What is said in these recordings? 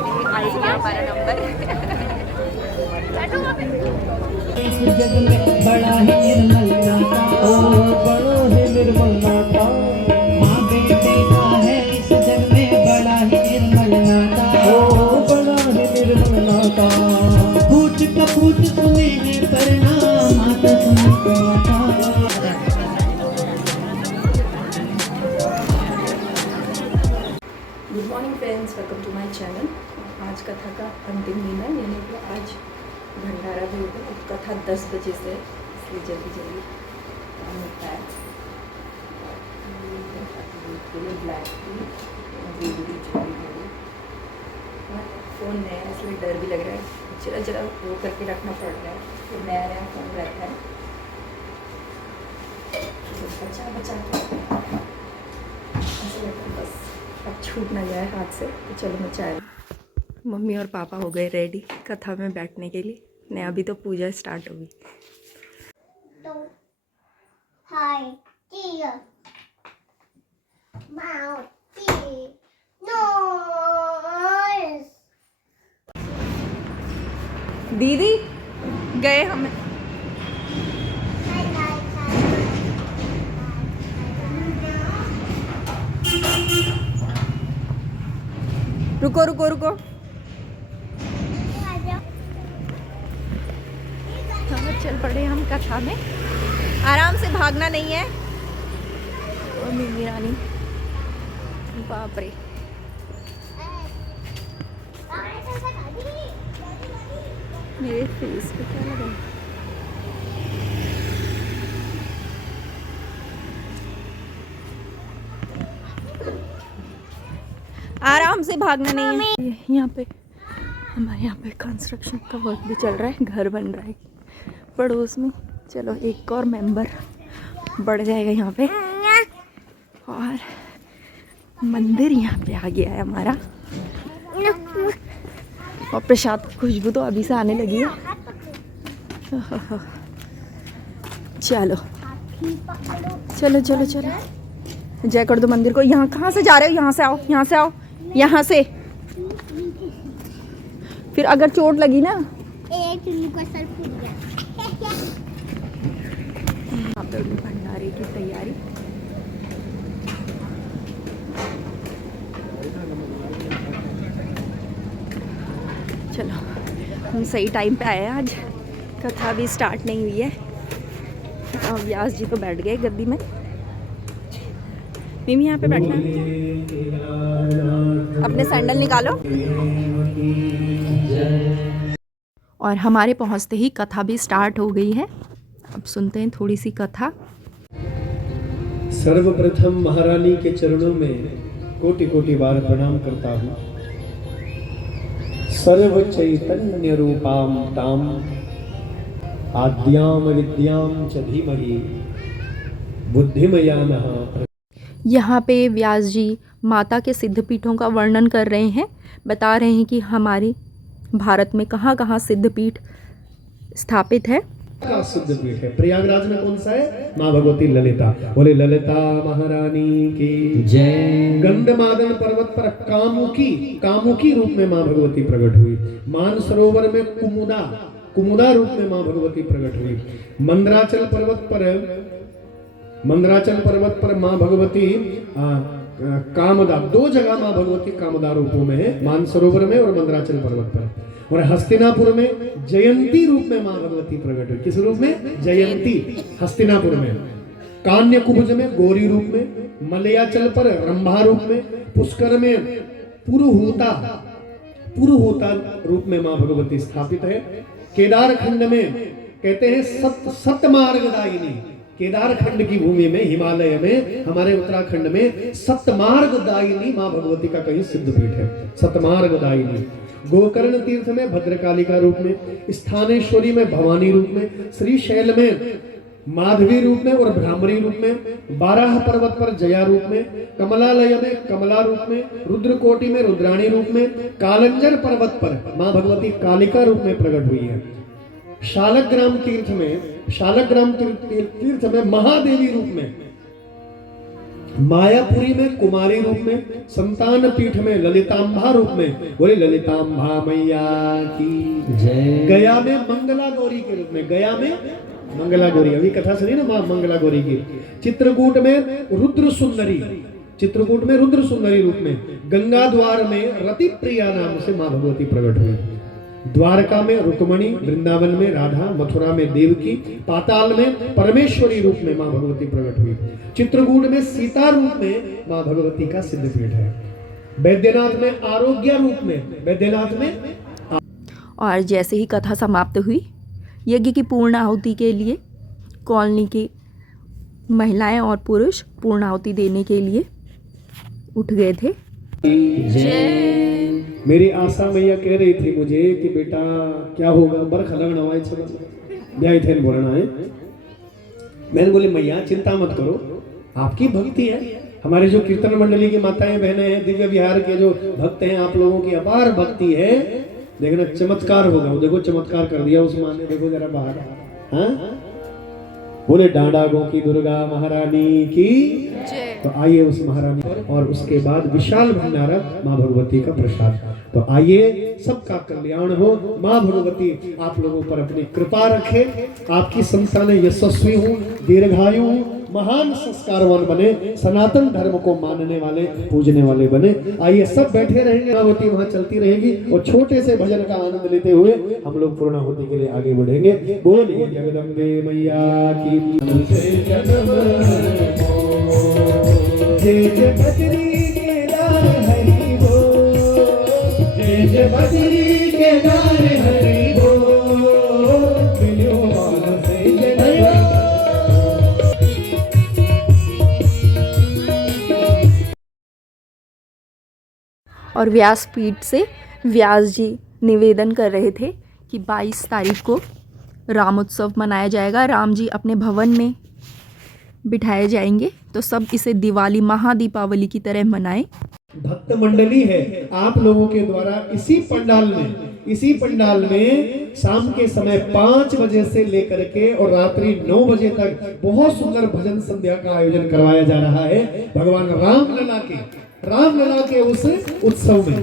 Finally आ ही गया हमारा number. इस जग में बड़ा ही निर्मल नाता, ओ बड़ो ही निर्मल नाता, माँ बेटे का है इस जग में बड़ा ही निर्मल नाता, ओ बड़ा ही निर्मल नाता। पूछ कपूछ सुने हैं परिणाम, माता सुन के माता। Good morning friends, welcome to my channel. आज कथा का अंतिम दिन है, यानी कि आज भंडारा भी होगा। कथा 10 बजे से, इसलिए जल्दी जल्दी काम होता है। ब्लैक फ़ोन नया है इसलिए डर भी लग रहा है, जरा जरा वो करके रखना पड़ रहा है, तो नया नया फ़ोन रहता है तो बचा बचा ऐसे लगता है बस अब छूट ना जाए हाथ से। तो चलो मैं चाय। मम्मी और पापा हो गए रेडी कथा में बैठने के लिए। नहीं, अभी तो पूजा स्टार्ट होगी। तो हाय डियर माउटी नॉइस दीदी गए हमें। रुको रुको रुको, चल पड़े हम कथा में। आराम से, भागना नहीं है। और मिमी रानी, बाप रे। मेरे फेस पे क्या लगा? आराम से, भागना नहीं है। यहाँ पे हमारे यहाँ पे कंस्ट्रक्शन का वर्क भी चल रहा है, घर बन रहा है पड़ोस में। चलो एक और मेंबर बढ़ जाएगा यहाँ पे। और मंदिर यहाँ पे आ गया है हमारा। और प्रसाद की खुशबू तो अभी से आने लगी है। चलो चलो चलो चलो, जय कर दो मंदिर को। यहाँ कहाँ से जा रहे हो? यहाँ से आओ, यहाँ से आओ, यहाँ से। फिर अगर चोट लगी ना, चुन्नू का सर फूट गया। भंडारे की तैयारी। चलो हम सही टाइम पे आए हैं आज। कथा भी स्टार्ट नहीं हुई है। अब व्यास जी तो बैठ गए गद्दी में। मिमी यहाँ पे बैठना है क्या? अपने सैंडल निकालो। और हमारे पहुँचते ही कथा भी स्टार्ट हो गई है। अब सुनते हैं थोड़ी सी कथा। सर्वप्रथम महारानी के चरणों में कोटि कोटि बार प्रणाम करता हूँ। सर्व चैतन्य रूपाम ताम आद्याम विद्याम च धीमहि बुद्धिमयानः। यहाँ पे व्यास जी माता के सिद्धपीठों का वर्णन कर रहे हैं, बता रहे हैं कि हमारे भारत में कहाँ कहाँ सिद्धपीठ स्थापित है। का सिद्धपीठ है प्रयागराज में। कौन सा है? माँ भगवती ललिता। बोले ललिता महारानी की जय। गंधमादन पर्वत पर कामुकी रूप में माँ भगवती प्रकट हुई। मानसरोवर में कुमुदा रूप में माँ भगवती प्रकट हुई। मंदराचल पर्वत पर माँ भगवती कामदा, 2 जगह माँ भगवती कामदा रूपों में है, मानसरोवर में और मंदराचल पर्वत पर। और हस्तिनापुर में जयंती रूप में माँ भगवती प्रकट हुई। किस रूप में? जयंती, हस्तिनापुर में। कान्य कुब्ज में गौरी रूप में। मलयाचल पर रंभा रूप में। पुष्कर में पुरुहूता रूप में माँ भगवती स्थापित है। केदार खंड में कहते हैं सप्तमार्गदायिनी। केदार खंड की भूमि में, हिमालय में, हमारे उत्तराखंड में सप्तमार्गदायिनी माँ भगवती का कहीं सिद्धपीठ है। सप्तमार्गदायिनी। गोकर्ण तीर्थ में भद्रकालिका रूप में। स्थानेश्वरी में भवानी रूप में। श्रीशैल में माधवी रूप में और भ्रामरी रूप में। बाराह पर्वत पर जया रूप में। कमलालय में कमला रूप में। रुद्रकोटि में रुद्राणी रूप में। कालंजर पर्वत पर माँ भगवती कालिका रूप में प्रकट हुई है। शालग्राम तीर्थ में महादेवी रूप में मायापुरी में कुमारी रूप में, संतान पीठ में ललितांबा रूप में, बोले ललितांबा मैया की जय। गया में मंगला गौरी के रूप में, गया में मंगला गौरी, अभी कथा सुनी ना मां मंगला गौरी की। चित्रकूट में रुद्र सुंदरी, चित्रकूट में रुद्र सुंदरी रूप में, गंगा द्वार में रति प्रिया नाम से मां भगवती प्रकट हुई। द्वारका में रुक्मणी, वृंदावन में राधा, मथुरा में देवकी, पाताल में परमेश्वरी रूप में मां भगवती प्रकट हुई। चित्रकूट में सीता रूप में मां भगवती का सिद्धपीठ है। वैद्यनाथ में आरोग्य रूप में, वैद्यनाथ में। और जैसे ही कथा समाप्त हुई, यज्ञ की पूर्ण आहुति के लिए कॉलोनी की महिलाएं और पुरुष पूर्ण आहुति देने के लिए उठ गए थे। मेरी आशा मैया कह रही थी मुझे कि बेटा क्या होगा, बरखा लगना हुआ है, ब्याह थे बोलना है। मैंने बोले मैया चिंता मत करो, आपकी भक्ति है। हमारे जो कीर्तन मंडली की माताएं बहनें हैं, दिव्य विहार के जो भक्त हैं, आप लोगों की अपार भक्ति है। देखना चमत्कार होगा। वो देखो चमत्कार कर दिया उस माँ ने, देखो जरा बाहर। हाँ बोले डांडा गो की दुर्गा महारानी की। तो आइए उस महारानी, और उसके बाद विशाल भंडारा माँ भगवती का प्रसाद। तो आइए सबका कल्याण हो, माँ भगवती आप लोगों पर अपनी कृपा रखे, आपकी संतानें यशस्वी हों, दीर्घायु हों, महान संस्कारवान बने, सनातन धर्म को मानने वाले पूजने वाले बने। आइए सब बैठे रहेंगे, भगवती वहां चलती रहेगी और छोटे से भजन का आनंद लेते हुए हम लोग पूर्णाहुति के लिए आगे बढ़ेंगे। बोलिए जगदम्बे मैया की जय जय बद्री केदार हरि बोल, जय जय बद्री केदार हरि बोल, मिलियो मान से जय। और व्यासपीठ से व्यास जी निवेदन कर रहे थे कि 22 तारीख को रामोत्सव मनाया जाएगा, राम जी अपने भवन में बिठाए जाएंगे, तो सब इसे दिवाली महादीपावली की तरह मनाएं। भक्त मंडली है आप लोगों के द्वारा इसी पंडाल में शाम के समय 5 बजे से लेकर के और रात्रि 9 बजे तक बहुत सुंदर भजन संध्या का आयोजन करवाया जा रहा है। भगवान रामलला के उस उत्सव में,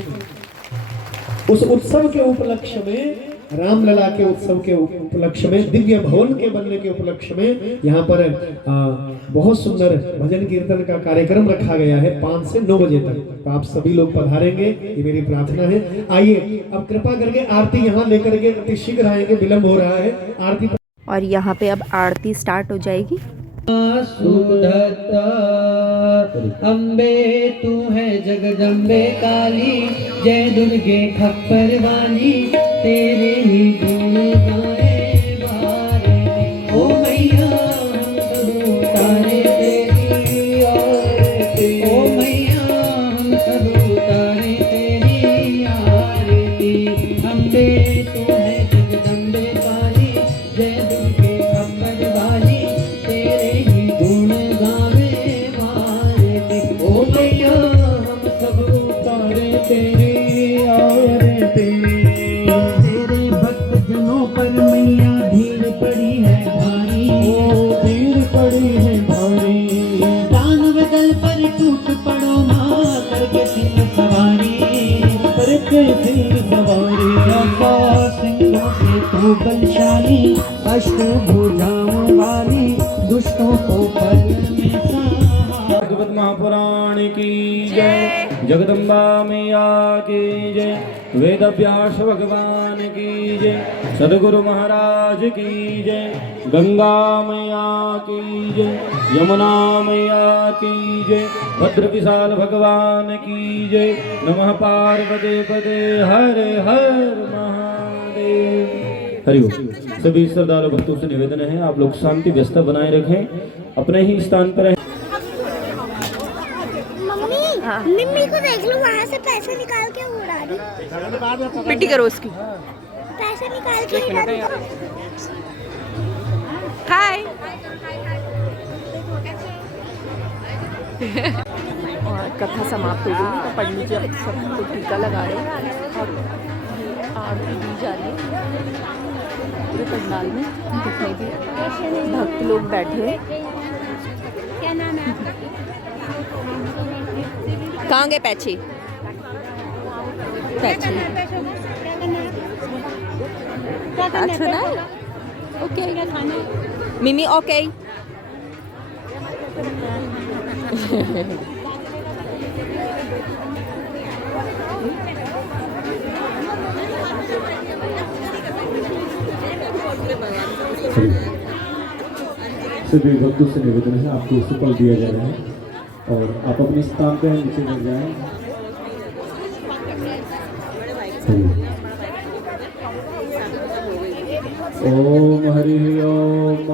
उस उत्सव के उपलक्ष्य में, रामलला के उत्सव के उपलक्ष्य में, दिव्य भवन के बनने के उपलक्ष्य में यहाँ पर बहुत सुंदर भजन कीर्तन का कार्यक्रम रखा गया है 5 से 9 बजे तक। तो आप सभी लोग पधारेंगे, ये मेरी प्रार्थना है। आइए अब कृपा करके आरती यहाँ लेकर के अति शीघ्र आएंगे, विलम्ब हो रहा है आरती। और यहाँ पे अब आरती स्टार्ट हो जाएगी। सुदत्ता अम्बे तू है जगदम्बे काली, जय दुर्गे खप्पर वाली, तेरे ही गुण गाए बारे। ओ मैया हम सब उतारे तेरी आरती, ओ मैया हम सब उतारे तेरी आरती। अम्बे तू है जगदम्बे काली, जय दुर्गे खप्पर वाली, तेरे ही गुण गावे मारती। ओ मैया हम सब उतारे तेरी आरती। तेरे भक्त जनों पर मैया भीड़ पड़ी है भारी, ओ भीड़ पड़ी है भारी। दानव दल पर टूट पड़ो माँ, करके सिंह सवारी, करके सिंह सवारी। आका सिंहों से तू बलशाली, अष्ट भुजाओं वाली, दुष्टों को पल में सहारा। भगवत महापुराण की जय, जगदम्बा मैया की जय, वेद व्यास भगवान की जय, सदगुरु महाराज की जय, गंगा मैया की जय, यमुना मैया की जय, भद्र विशाल भगवान की जय। नमः पार्वती पते हर हर महादेव। हरि ओम। सभी श्रद्धालु भक्तों से निवेदन है आप लोग शांति व्यवस्था बनाए रखें, अपने ही स्थान पर रहें। मम्मी को देख लो, वहाँ से पैसे निकाल के उड़ा रही। पिट्टी करो उसकी। पैसे निकाल के उड़ा रही। हाय। और कथा समाप्त हो गई तो पंडित जी सबको टीका लगा रहे हैं और आरती दी जा रही है। पूरे पंडाल में दिखाई दे भक्त लोग बैठे हैं। क्या नाम है आपका? कहाँ गए पैचे? पैचे अच्छा ना? ओके मिमी ओके। सभी भक्तों से निवेदन है, आपको सुफल दिया जा रहा है और आप अपने स्थान पर नीचे लग जाएं। ओम हरि ओम।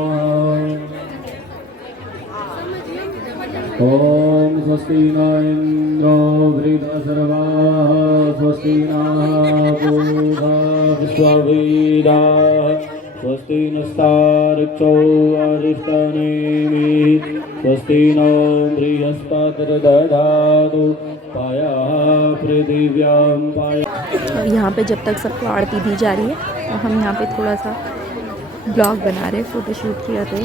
ओम स्वस्ति न इंद्रो वृद्धसर्वाः स्वस्ति नः पूषा विश्ववेदाः स्वस्ति नस्तार्क्ष्यो अरिष्टनेमिः स्वस्ति नो बृहस्पतिर्दधातु पायाः पृथिव्यां पाया। और यहाँ पे जब तक सबको आरती दी जा रही है और हम यहाँ पे थोड़ा सा ब्लॉग बना रहे हैं, फोटोशूट किया थे।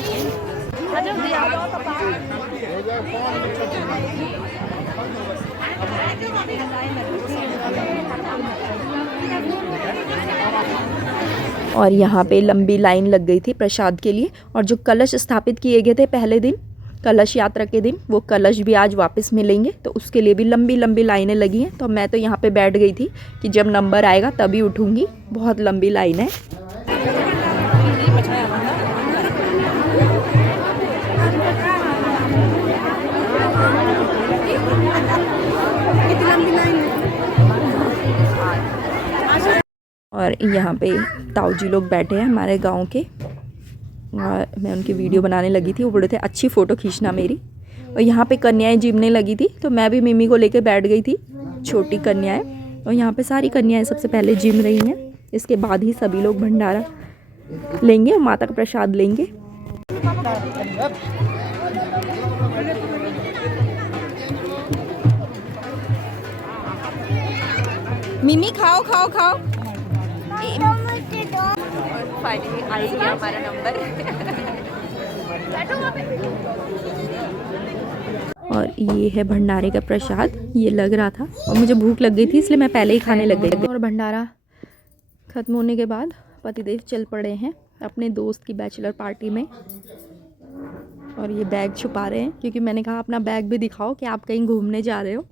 और यहाँ पे लंबी लाइन लग गई थी प्रसाद के लिए। और जो कलश स्थापित किए गए थे पहले दिन, कलश यात्रा के दिन, वो कलश भी आज वापस मिलेंगे, तो उसके लिए भी लंबी लंबी लाइनें लगी हैं। तो मैं तो यहाँ पे बैठ गई थी कि जब नंबर आएगा तभी उठूँगी। बहुत लंबी लाइन है। और यहाँ पे ताऊ जी लोग बैठे हैं हमारे गांव के, और मैं उनकी वीडियो बनाने लगी थी। वो बोले थे अच्छी फ़ोटो खींचना मेरी। और यहाँ पे कन्याएं जिमने लगी थी, तो मैं भी मिमी को लेके बैठ गई थी, छोटी कन्याएं। और यहाँ पे सारी कन्याएं सबसे पहले जिम रही हैं, इसके बाद ही सभी लोग भंडारा लेंगे और माता का प्रसाद लेंगे। मिमी खाओ खाओ खाओ। फाइनली आ गया हमारा नंबर। और ये है भंडारे का प्रसाद। ये लग रहा था और मुझे भूख लग गई थी, इसलिए मैं पहले ही खाने लग गई। और भंडारा खत्म होने के बाद पतिदेव चल पड़े हैं अपने दोस्त की बैचलर पार्टी में। और ये बैग छुपा रहे हैं क्योंकि मैंने कहा अपना बैग भी दिखाओ कि आप कहीं घूमने जा रहे हो।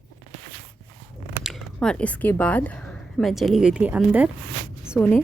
और इसके बाद मैं चली गई थी अंदर सोने।